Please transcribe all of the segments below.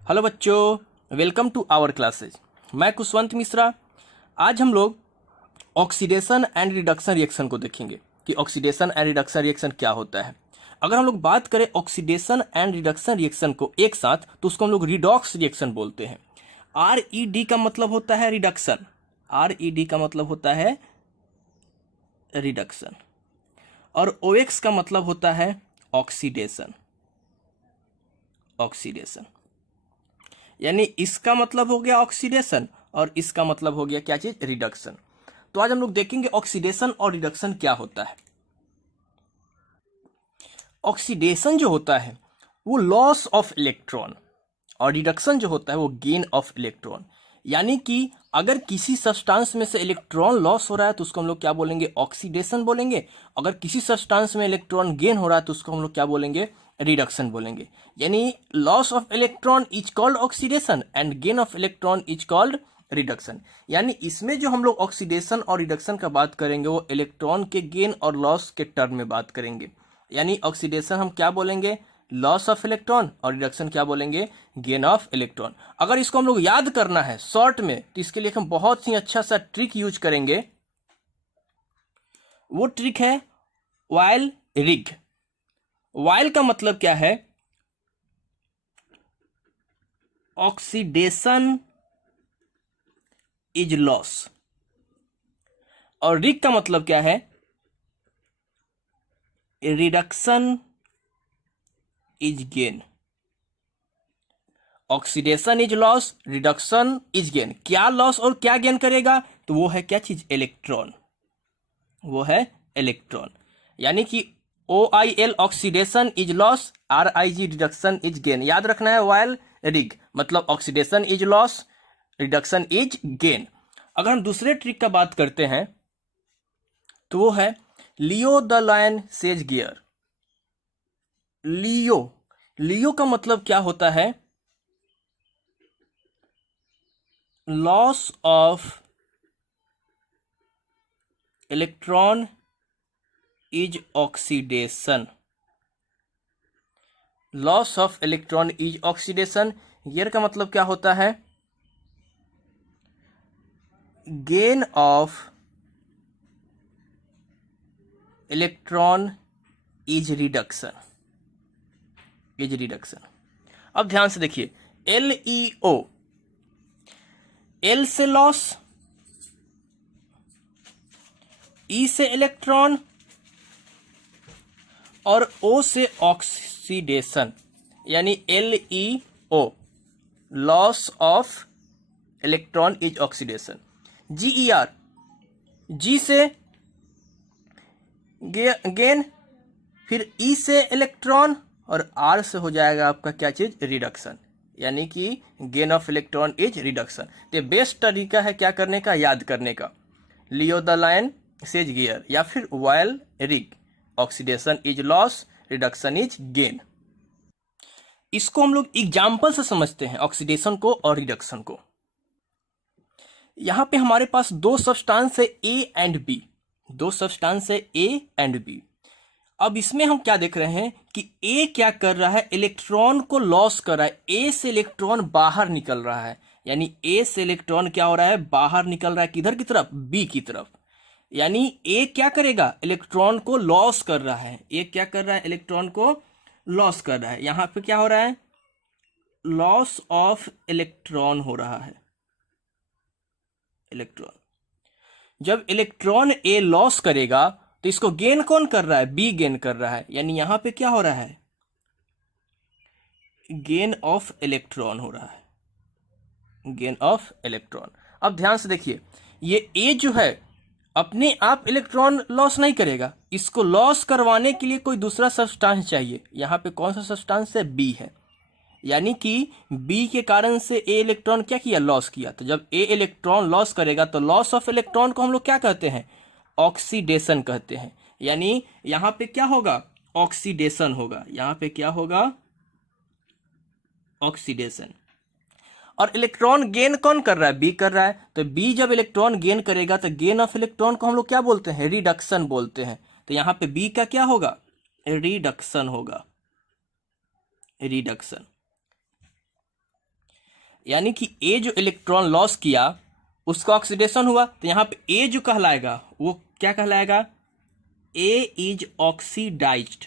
Hello बच्चों, welcome to our classes. मैं कुशवंत मिश्रा। आज हम लोग ऑक्सीडेशन एंड रिडक्शन रिएक्शन को देखेंगे कि ऑक्सीडेशन एंड रिडक्शन रिएक्शन क्या होता है। अगर हम लोग बात करें ऑक्सीडेशन एंड रिडक्शन रिएक्शन को एक साथ, तो उसको हम लोग रिडॉक्स रिएक्शन बोलते हैं। RED का मतलब होता है रिडक्शन, RED का मतलब होता है रिडक्शन, और OX का मतलब होता है ऑक्सीडेशन, ऑक्सीडेशन। यानी इसका मतलब हो गया ऑक्सीडेशन और इसका मतलब हो गया क्या चीज, रिडक्शन। तो आज हम लोग देखेंगे ऑक्सीडेशन और रिडक्शन क्या होता है। ऑक्सीडेशन जो होता है वो लॉस ऑफ इलेक्ट्रॉन, और रिडक्शन जो होता है वो गेन ऑफ इलेक्ट्रॉन। यानी कि अगर किसी सब्सटेंस में से इलेक्ट्रॉन लॉस हो रहा है तो उसको हम लोग क्या बोलेंगे, ऑक्सीडेशन बोलेंगे। अगर किसी सब्सटेंस में इलेक्ट्रॉन गेन हो रहा है तो उसको हम लोग क्या बोलेंगे, रिडक्शन बोलेंगे। यानी loss of electron is called oxidation and gain of electron is called reduction. यानी इसमें जो हम लोग ऑक्सीडेशन और रिडक्शन का बात करेंगे वो इलेक्ट्रॉन के गेन और लॉस के टर्म में बात करेंगे। यानी ऑक्सीडेशन हम क्या बोलेंगे, लॉस ऑफ इलेक्ट्रॉन, और रिडक्शन क्या बोलेंगे, गेन ऑफ इलेक्ट्रॉन। अगर इसको हम लोग याद करना है शॉर्ट में तो इसके लिए हम बहुत ही अच्छा सा ट्रिक यूज करेंगे। वो ट्रिक है वाइल रिग। वाइल का मतलब क्या है, ऑक्सीडेशन इज लॉस, और रिग का मतलब क्या है, reduction is gain. Oxidation is loss, reduction is gain. क्या लॉस और क्या गेन करेगा, तो वो है क्या चीज, इलेक्ट्रॉन, वो है इलेक्ट्रॉन। यानी कि OIL oxidation is loss, RIG reduction is gain. याद रखना है वाइल रिग मतलब oxidation is loss, reduction is gain. अगर हम दूसरे ट्रिक का बात करते हैं तो वो है Leo the lion says GER. Leo, Leo का मतलब क्या होता है, loss of electron is oxidation, loss of electron is oxidation. GER का मतलब क्या होता है, gain of electron is reduction, is reduction. अब ध्यान से देखिए, LEO, L से लॉस, E से इलेक्ट्रॉन और O से ऑक्सीडेशन। यानी LEO loss of electron is oxidation. GER, G से गेन, फिर E से इलेक्ट्रॉन और R से हो जाएगा आपका क्या चीज, रिडक्शन। यानी कि gain of electron is reduction. तो बेस्ट तरीका है क्या करने का, याद करने का, Leo the line says gear या फिर while rig, oxidation is loss, reduction is gain. इसको हम लोग एग्जाम्पल से समझते हैं, ऑक्सीडेशन को और रिडक्शन को। यहां पे हमारे पास दो सब्सटेंस है A एंड B, दो सब्सटेंस है A एंड B। अब इसमें हम क्या देख रहे हैं कि A क्या कर रहा है, इलेक्ट्रॉन को लॉस कर रहा है। A से इलेक्ट्रॉन बाहर निकल रहा है, यानी A से इलेक्ट्रॉन क्या हो रहा है, बाहर निकल रहा है, किधर की तरफ, B की तरफ। यानी A क्या करेगा, इलेक्ट्रॉन को लॉस कर रहा है। A क्या कर रहा है, इलेक्ट्रॉन को लॉस कर रहा है। यहां पे क्या हो रहा है, लॉस ऑफ इलेक्ट्रॉन हो रहा है, इलेक्ट्रॉन। जब इलेक्ट्रॉन A लॉस करेगा तो इसको गेन कौन कर रहा है, B गेन कर रहा है। यानी यहां पे क्या हो रहा है, गेन ऑफ इलेक्ट्रॉन हो रहा है, गेन ऑफ इलेक्ट्रॉन। अब ध्यान से देखिए, ये A जो है अपने आप इलेक्ट्रॉन लॉस नहीं करेगा, इसको लॉस करवाने के लिए कोई दूसरा सब्सटेंस चाहिए। यहां पे कौन सा सब्सटेंस है, B है। यानी कि B के कारण से A इलेक्ट्रॉन क्या किया, लॉस किया। तो जब A इलेक्ट्रॉन लॉस करेगा तो लॉस ऑफ इलेक्ट्रॉन को हम लोग क्या कहते हैं, ऑक्सीडेशन कहते हैं। यानी यहां पे क्या होगा, ऑक्सीडेशन होगा। यहां पे क्या होगा, ऑक्सीडेशन। और इलेक्ट्रॉन गेन कौन कर रहा है, बी कर रहा है। तो बी जब इलेक्ट्रॉन गेन करेगा तो गेन ऑफ इलेक्ट्रॉन को हम लोग क्या बोलते हैं, रिडक्शन बोलते हैं। तो यहां पे बी का क्या होगा, रिडक्शन होगा, रिडक्शन। यानी कि ए जो इलेक्ट्रॉन लॉस किया उसका ऑक्सीडेशन हुआ, तो यहाँ पे ए जो कहलाएगा वो क्या कहलाएगा, ए इज ऑक्सीडाइज्ड,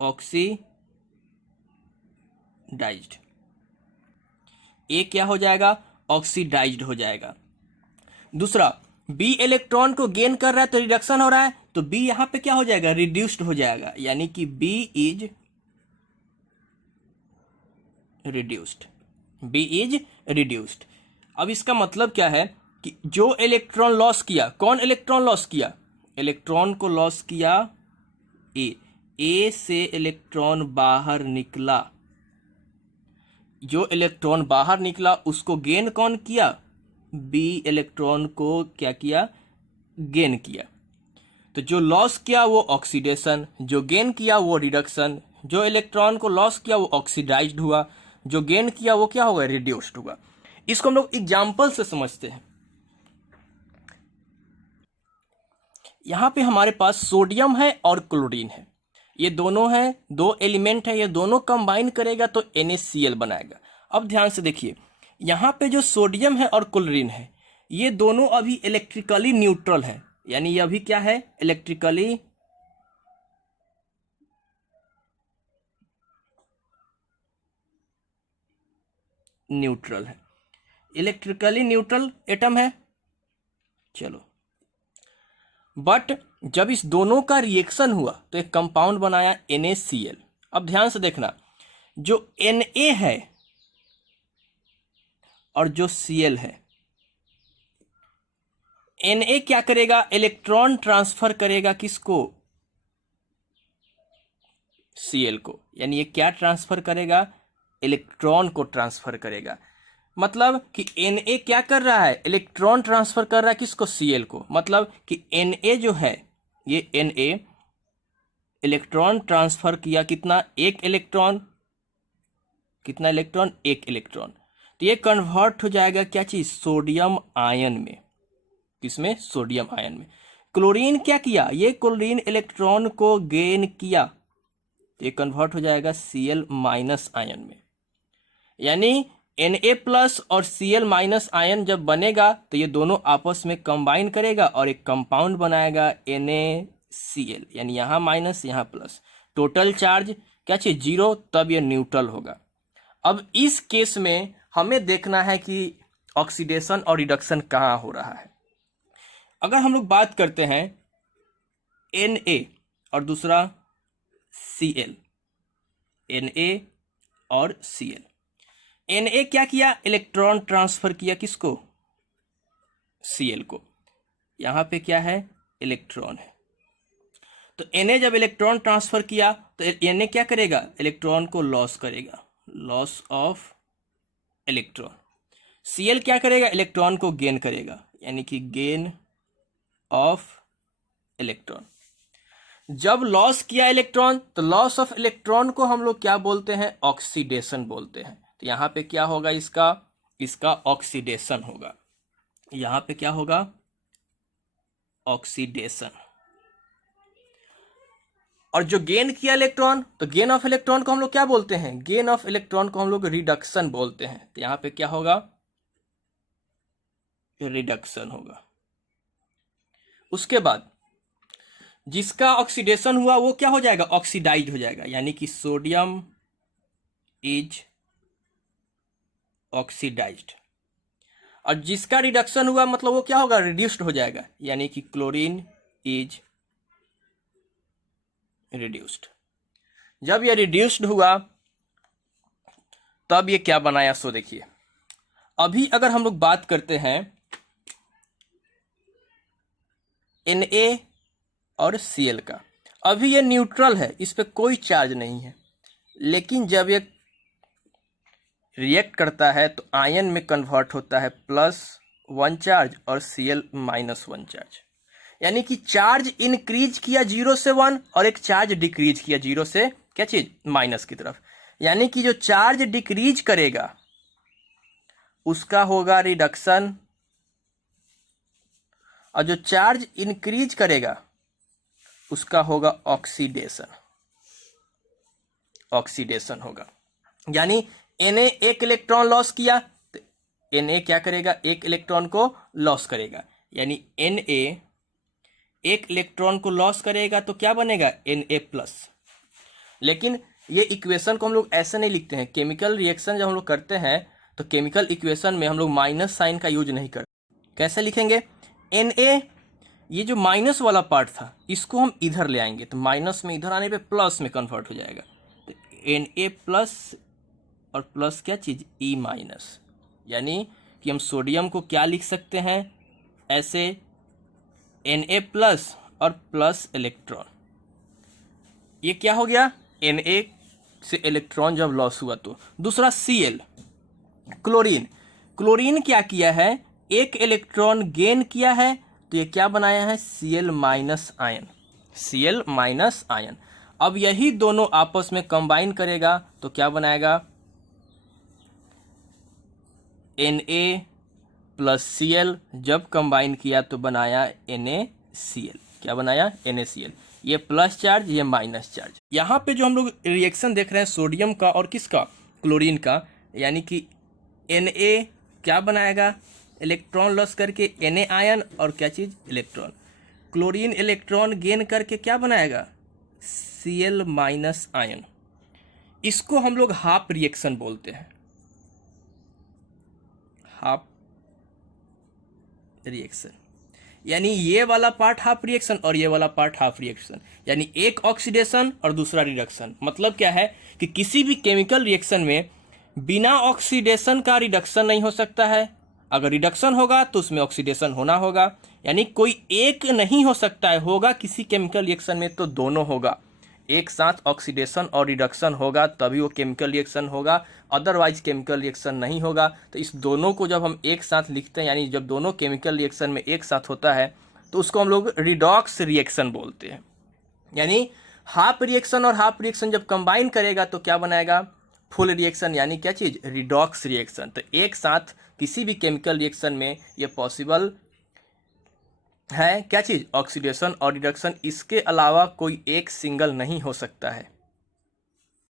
ऑक्सीडाइज्ड। ए क्या हो जाएगा, ऑक्सीडाइज्ड हो जाएगा। दूसरा, बी इलेक्ट्रॉन को गेन कर रहा है तो रिडक्शन हो रहा है, तो बी यहां पे क्या हो जाएगा, रिड्यूस्ड हो जाएगा, यानी कि B is reduced, B is reduced. अब इसका मतलब क्या है कि जो इलेक्ट्रॉन लॉस किया, कौन इलेक्ट्रॉन लॉस किया, इलेक्ट्रॉन को लॉस किया ए से इलेक्ट्रॉन बाहर निकला, जो इलेक्ट्रॉन बाहर निकला उसको गेन कौन किया, बी इलेक्ट्रॉन को क्या किया, गेन किया। तो जो लॉस किया वो ऑक्सीडेशन, जो गेन किया वो रिडक्शन, जो इलेक्ट्रॉन को लॉस किया वो ऑक्सीडाइज्ड हुआ, जो गेन किया वो क्या होगा, रिड्यूस्ड हुआ। इसको हम लोग एग्जाम्पल से समझते हैं। यहां पे हमारे पास सोडियम है और क्लोरीन है, ये दोनों हैं, दो एलिमेंट है, ये दोनों कंबाइन करेगा तो NaCl बनाएगा। अब ध्यान से देखिए, यहाँ पे जो सोडियम है और क्लोरीन है ये दोनों अभी इलेक्ट्रिकली न्यूट्रल है, यानी ये अभी क्या है, इलेक्ट्रिकली न्यूट्रल है, इलेक्ट्रिकली न्यूट्रल एटम है। चलो, बट जब इस दोनों का रिएक्शन हुआ तो एक कंपाउंड बनाया NaCl। अब ध्यान से देखना, जो Na है और जो Cl है, Na क्या करेगा, इलेक्ट्रॉन ट्रांसफर करेगा किसको, Cl को, यानी ये क्या ट्रांसफर करेगा, इलेक्ट्रॉन को ट्रांसफर करेगा। मतलब कि Na क्या कर रहा है, इलेक्ट्रॉन ट्रांसफर कर रहा है किसको, Cl को। मतलब कि Na जो है, ये Na इलेक्ट्रॉन ट्रांसफर किया कितना, एक इलेक्ट्रॉन, कितना इलेक्ट्रॉन, एक इलेक्ट्रॉन। तो ये कन्वर्ट हो जाएगा क्या चीज, सोडियम आयन में, किसमें, सोडियम आयन में। क्लोरीन क्या किया, ये क्लोरीन इलेक्ट्रॉन को गेन किया, तो ये कन्वर्ट हो जाएगा Cl माइनस आयन में। यानी Na प्लस और Cl माइनस आयन जब बनेगा तो ये दोनों आपस में कंबाइन करेगा और एक कंपाउंड बनाएगा NaCl, यानी यहाँ माइनस यहाँ प्लस, टोटल चार्ज क्या चाहिए, जीरो, तब ये न्यूट्रल होगा। अब इस केस में हमें देखना है कि ऑक्सीडेशन और रिडक्शन कहाँ हो रहा है। अगर हम लोग बात करते हैं Na और दूसरा Cl, Na और Cl, Na क्या किया, इलेक्ट्रॉन ट्रांसफर किया किसको, Cl को, यहां पे क्या है, इलेक्ट्रॉन है। तो Na जब इलेक्ट्रॉन ट्रांसफर किया तो Na क्या करेगा, इलेक्ट्रॉन को लॉस करेगा, लॉस ऑफ इलेक्ट्रॉन। Cl क्या करेगा, इलेक्ट्रॉन को गेन करेगा, यानी कि गेन ऑफ इलेक्ट्रॉन। जब लॉस किया इलेक्ट्रॉन तो लॉस ऑफ इलेक्ट्रॉन को हम लोग क्या बोलते हैं, ऑक्सीडेशन बोलते हैं। तो यहां पे क्या होगा, इसका ऑक्सीडेशन होगा, यहां पे क्या होगा, ऑक्सीडेशन। और जो गेन किया इलेक्ट्रॉन, तो गेन ऑफ इलेक्ट्रॉन को हम लोग क्या बोलते हैं, गेन ऑफ इलेक्ट्रॉन को हम लोग रिडक्शन बोलते हैं। तो यहां पे क्या होगा, रिडक्शन होगा। उसके बाद जिसका ऑक्सीडेशन हुआ वो क्या हो जाएगा, ऑक्सीडाइज हो जाएगा, यानी कि सोडियम इज ऑक्सीडाइज्ड। और जिसका रिडक्शन हुआ मतलब वो क्या होगा, रिड्यूस्ड हो जाएगा, यानी कि क्लोरीन इज रिड्यूस्ड। जब ये रिड्यूस्ड हुआ तब ये क्या बनाया, सो देखिए। अभी अगर हम लोग बात करते हैं Na और Cl का, अभी ये न्यूट्रल है, इस पे कोई चार्ज नहीं है, लेकिन जब ये रिएक्ट करता है तो आयन में कन्वर्ट होता है, +1 चार्ज और Cl -1 चार्ज, यानी कि चार्ज इंक्रीज किया 0 से 1 और एक चार्ज डिक्रीज किया 0 से क्या चीज, माइनस की तरफ। यानी कि जो चार्ज डिक्रीज करेगा उसका होगा रिडक्शन, और जो चार्ज इंक्रीज करेगा उसका होगा ऑक्सीडेशन, ऑक्सीडेशन होगा। यानी Na एक इलेक्ट्रॉन लॉस किया तो Na क्या करेगा, एक इलेक्ट्रॉन को लॉस करेगा, यानी Na एक इलेक्ट्रॉन को लॉस करेगा तो क्या बनेगा, Na+। लेकिन ये इक्वेशन को हम लोग ऐसे नहीं लिखते हैं। केमिकल रिएक्शन जब हम लोग करते हैं तो केमिकल इक्वेशन में हम लोग माइनस साइन का यूज नहीं करते। कैसे लिखेंगे, Na, ये जो माइनस वाला पार्ट था इसको हम इधर ले आएंगे तो माइनस में इधर आने पे प्लस में कन्वर्ट हो जाएगा, तो Na+ और प्लस क्या चीज़, E-, यानी कि हम सोडियम को क्या लिख सकते हैं ऐसे, Na+ और प्लस इलेक्ट्रॉन। ये क्या हो गया, Na से इलेक्ट्रॉन जब लॉस हुआ तो। दूसरा Cl, क्लोरीन। क्लोरीन क्या किया है, एक इलेक्ट्रॉन गेन किया है तो ये क्या बनाया है, Cl- आयन, Cl- आयन। अब यही दोनों आपस में कंबाइन करेगा तो क्या बनाएगा, Na + Cl, जब कंबाइन किया तो बनाया NaCl। क्या बनाया, NaCl। ये प्लस चार्ज, ये माइनस चार्ज। यहाँ पे जो हम लोग रिएक्शन देख रहे हैं सोडियम का और किसका, क्लोरीन का, यानी कि Na क्या बनाएगा, इलेक्ट्रॉन लॉस करके Na आयन और क्या चीज़, इलेक्ट्रॉन। क्लोरीन इलेक्ट्रॉन गेन करके क्या बनाएगा, Cl- आयन। इसको हम लोग हाफ रिएक्शन बोलते हैं, हाफ रिएक्शन। यानी ये वाला पार्ट हाफ रिएक्शन और ये वाला पार्ट हाफ रिएक्शन, यानी एक ऑक्सीडेशन और दूसरा रिडक्शन। मतलब क्या है कि किसी भी केमिकल रिएक्शन में बिना ऑक्सीडेशन का रिडक्शन नहीं हो सकता है, अगर रिडक्शन होगा तो उसमें ऑक्सीडेशन होना होगा, यानी कोई एक नहीं हो सकता है। होगा किसी केमिकल रिएक्शन में तो दोनों होगा, एक साथ ऑक्सीडेशन और रिडक्शन होगा तभी वो केमिकल रिएक्शन होगा, अदरवाइज केमिकल रिएक्शन नहीं होगा। तो इस दोनों को जब हम एक साथ लिखते हैं, यानी जब दोनों केमिकल रिएक्शन में एक साथ होता है तो उसको हम लोग रिडॉक्स रिएक्शन बोलते हैं। यानी हाफ रिएक्शन और हाफ रिएक्शन जब कंबाइन करेगा तो क्या बनाएगा, फुल रिएक्शन, यानी क्या चीज़, रिडॉक्स रिएक्शन। तो एक साथ किसी भी केमिकल रिएक्शन में ये पॉसिबल है, क्या चीज़, ऑक्सीडेशन और रिडक्शन। इसके अलावा कोई एक सिंगल नहीं हो सकता है।